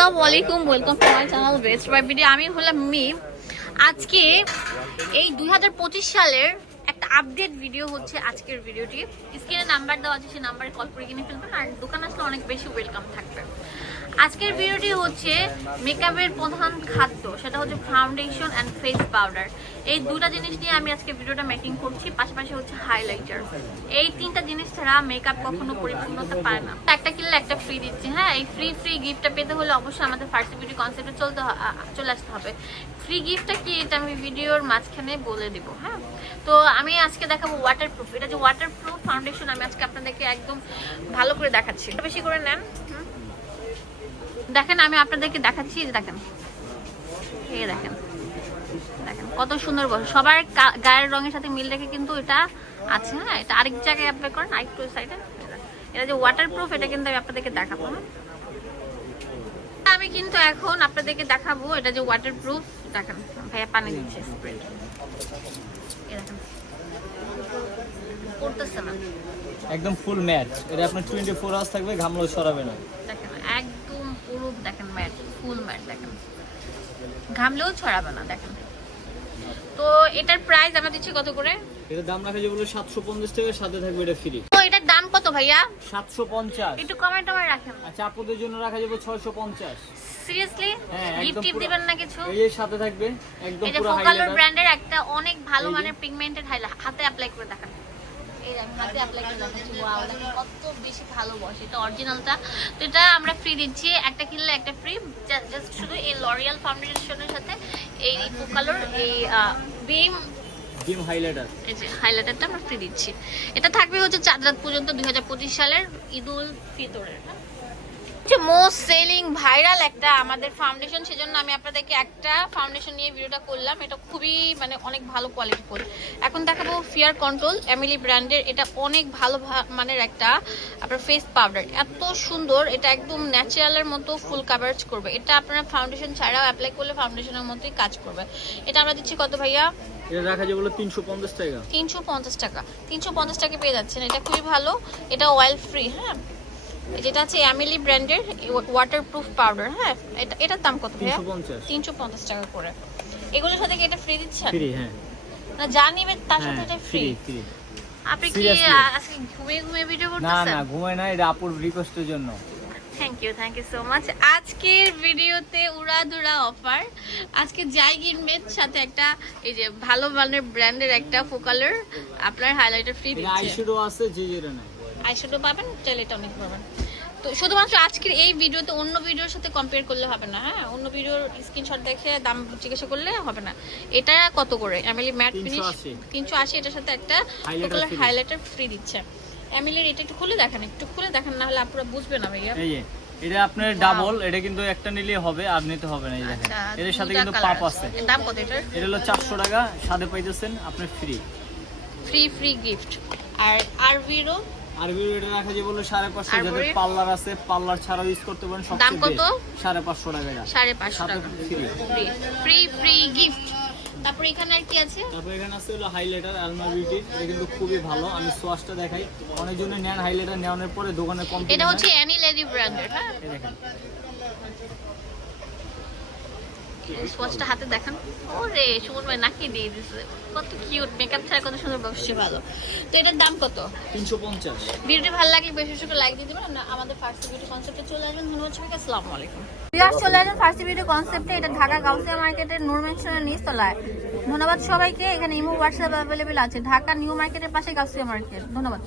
আসসালামু আলাইকুম welcome to my channel best by video আমি হলাম মি আজকে এই দুই হাজার পঁচিশ সালের একটা আপডেট ভিডিও হচ্ছে আজকের ভিডিওটি স্ক্রিনে নাম্বার দেওয়া আছে, সেই নাম্বারে কল করে কিনে ফেলবেন। আর দোকান আসলে অনেক বেশি ওয়েলকাম থাকবে। আজকের ভিডিওটি হচ্ছে মেকআপের প্রধান খাদ্য সেটা হচ্ছে ফাউন্ডেশন অ্যান্ড ফেস পাউডার এই দুটা জিনিস নিয়ে আমি আজকে ভিডিওটা মেকিং করছি, পাশাপাশি হচ্ছে হাইলাইটার এই তিনটা জিনিস ছাড়া মেকআপ কখনো পরিপূর্ণতা পায় না। একটা কিনলে একটা ফ্রি দিচ্ছি হ্যাঁ? এই ফ্রি ফ্রি গিফটটা পেতে হলে অবশ্যই আমাদের ফার্স্ট বিউটি কনসেপ্টে চলতে চলে আসতে হবে। ফ্রি গিফটটা কি এটা আমি ভিডিওর মাঝখানে বলে দিব হ্যাঁ? তো আমি আজকে দেখাবো ওয়াটার প্রুফ এটা যে ওয়াটার প্রুফ ফাউন্ডেশন আমি আজকে আপনাদেরকে একদম ভালো করে দেখাচ্ছি। বেশি করে নেন। দেখেন, আমি আপনাদেরকে দেখাচ্ছি দেখেন। এই দেখেন দেখেন, কত সুন্দর সবার গায়ের রঙের সাথে মিল রেখে কিন্তু এটা আছে হ্যাঁ? এটা আরেক জায়গায় অ্যাপ্লাই করেন, আরেকটু সাইডে এটা যে ওয়াটার প্রুফ এটা কিন্তু আমি আপনাদেরকে দেখাবো। আমি কিন্তু এখন আপনাদেরকে দেখাবো এটা যে ওয়াটার প্রুফ দেখেন, ভাইয়া পানি দিচ্ছে। একদম ফুল ম্যাচ এটা আপনার টোয়েন্টি ফোর আওয়ার্স থাকবে, ঘামলেও সরাবে না দেখেন একদম পুরো দেখেন ম্যাট ম্যাট দেখেন। ঘামলেও ছড়াবে না দেখেন। তো এটার প্রাইস আমরা দিচ্ছি কত করে? এটা দাম রাখা যাবে সাতশো পঞ্চাশ টাকা সাথে থাকবে এটা ফ্রি তো এটার দাম কত ভাইয়া? সাতশো পঞ্চাশ। একটু কমেন্ট টমেন্ট রাখেন। আচ্ছা আপুদের জন্য রাখা যাবে ছয়শো পঞ্চাশ। সিরিয়াসলি গিফট টিপ দিবেন না কিছু? এই এর সাথে থাকবে একদম পুরো ফোকালোর ব্র্যান্ডের একটা অনেক ভালো। মানের পিগমেন্টেড হাইলাইট হাতে অ্যাপ্লাই করে দেখান। আমি হাতে অ্যাপ্লাই করে জানাচ্ছি। ওয়াও কত বেশি ভালোবাসে এটা অরিজিনালটা তো এটা আমরা ফ্রি দিচ্ছি। একটা কিনলে একটা ফ্রি জাস্ট শুধু এই লরিয়াল ফাউন্ডেশনের সাথে এই ফোকালোর এই বিম ডিম হাইলাইটার এই যে হাইলাইটারটা আমরা ফ্রি দিচ্ছি। এটা থাকবে হচ্ছে চার রাত পর্যন্ত দুই হাজার পঁচিশ সালের ঈদুল ফিতরের। মোস্ট সেলিং ভাইরাল একটা আমাদের ফাউন্ডেশন সেজন্য আমি আপনাদেরকে একটা ফাউন্ডেশন নিয়ে ভিডিওটা করলাম। এটা খুবই মানে অনেক ভালো কোয়ালিটি ফুল। এখন দেখাবো ফিয়ার কন্ট্রোল এমিলি ব্র্যান্ডের এটা অনেক ভালো মানের একটা আপনার ফেস পাউডার এত সুন্দর এটা একদম ন্যাচারালের মতো ফুল কাভারেজ করবে। এটা আপনারা ফাউন্ডেশন ছাড়াও অ্যাপ্লাই করলে ফাউন্ডেশনের মতোই কাজ করবে। এটা আমরা দিচ্ছি কত ভাইয়া? এটা রাখা তিনশো পঞ্চাশ টাকা। তিনশো পঞ্চাশ টাকা। তিনশো পঞ্চাশ টাকা পেয়ে যাচ্ছেন। এটা খুবই ভালো। এটা অয়েল ফ্রি হ্যাঁ? যেটা আছে অ্যামিলি ব্র্যান্ডের ওয়াটার প্রুফ পাউডার হ্যাঁ? এটা এটার দাম কত ভাইয়া? তিনশো পঞ্চাশ। তিনশো পঞ্চাশ টাকা করে। এগুলোর সাথে কি এটা ফ্রি দিচ্ছেন? ফ্রি হ্যাঁ। না যা নিবেন তার সাথে হ্যাঁ এটা ফ্রি ফ্রি আপনি কি আজকে ঘুমিয়ে ঘুমিয়ে ভিডিও করতেছেন? না না ঘুমায় না এটা আপুর রিকোয়েস্টের জন্য। Thank you thank you so much আজকের ভিডিওতে উড়াদুরা অফার আজকে যাই কিনবেন সাথে একটা এই যে ভালো মানের ব্র্যান্ডের একটা ফোকালার আপনার হাইলাইটার ফ্রি দিচ্ছে। আইশ্যাডো আছে যে যেটা নাই আইশ্যাডো পাবেন তাহলে টনিক পাবেন। তো শুধুমাত্র আজকের এই ভিডিওতে অন্য ভিডিওর সাথে কম্পেয়ার করলে হবে না হ্যাঁ? অন্য ভিডিওর স্ক্রিনশট দেখে দাম জিজ্ঞাসা করলে হবে না। এটা কত করে? এমিলি ম্যাট ফিনিশ 380 তিনশো আশি এটার সাথে একটা Highlighter হাইলাইটার ফ্রি দিচ্ছে। এমিলির এটা একটু খুলে দেখেন একটু খুলে দেখেন না হলে আপনারা বুঝবে না ভাইয়া। এই যে এটা আপনার ডাবল এটা কিন্তু একটা নিলে হবে আর নিতে হবে না এই দেখেন। আচ্ছা, এর সাথে কিন্তু পাপ আছে। দাম কত এটার? এটা হলো চারশো টাকা সাথে পাইতেছেন আপনার ফ্রি ফ্রি ফ্রি গিফট আর আর ভিরো আর এটা রাখা যে বলল সাড়ে পাঁচশো যাদের পার্লার আছে পার্লার ছাড়াও ইউজ করতে পারেন দাম কত? সাড়ে পাঁচশো টাকা সাড়ে পাঁচশো টাকা। ফ্রি ফ্রি গিফট তারপর এখানে আর কি আছে? তারপর এখানে আছে হলো হাইলাইটার আলমা বিউটি এটা কিন্তু খুবই ভালো। আমি সোয়াসটা দেখাই। অনেকজনে নেন হাইলাইটার পরে দোকানে কম এটা হচ্ছে অ্যানি লেডি ব্র্যান্ডের হ্যাঁ? দেখেন সোয়াচটা হাতে দেখান। ওরে সুমন ভাই নাকি দিয়ে দিছে। কত কিউট মেকআপ ছাড়া কত সুন্দর বসছে ভালো। তো এটার দাম কত? তিনশো পঞ্চাশ। ভিডিওটি ভালো লাগলে বেশি বেশি লাইক দিয়ে দিবেন। আমাদের ফার্স্ট ভিডিও কনসেপ্টে চলে আসবেন। ধন্যবাদ সবাইকে আসসালামু আলাইকুম। ভিউয়ার্স চলে আসবেন ফার্স্ট ভিডিও কনসেপ্টে এটা ঢাকা গাউসিয়া মার্কেটের নূর মেনশনের নিচতলায়। ধন্যবাদ সবাইকে। এখানে ইমো হোয়াটসঅ্যাপ অ্যাভেলেবেল আছে। ঢাকা নিউ মার্কেটের পাশে গাউসিয়া মার্কেট ধন্যবাদ।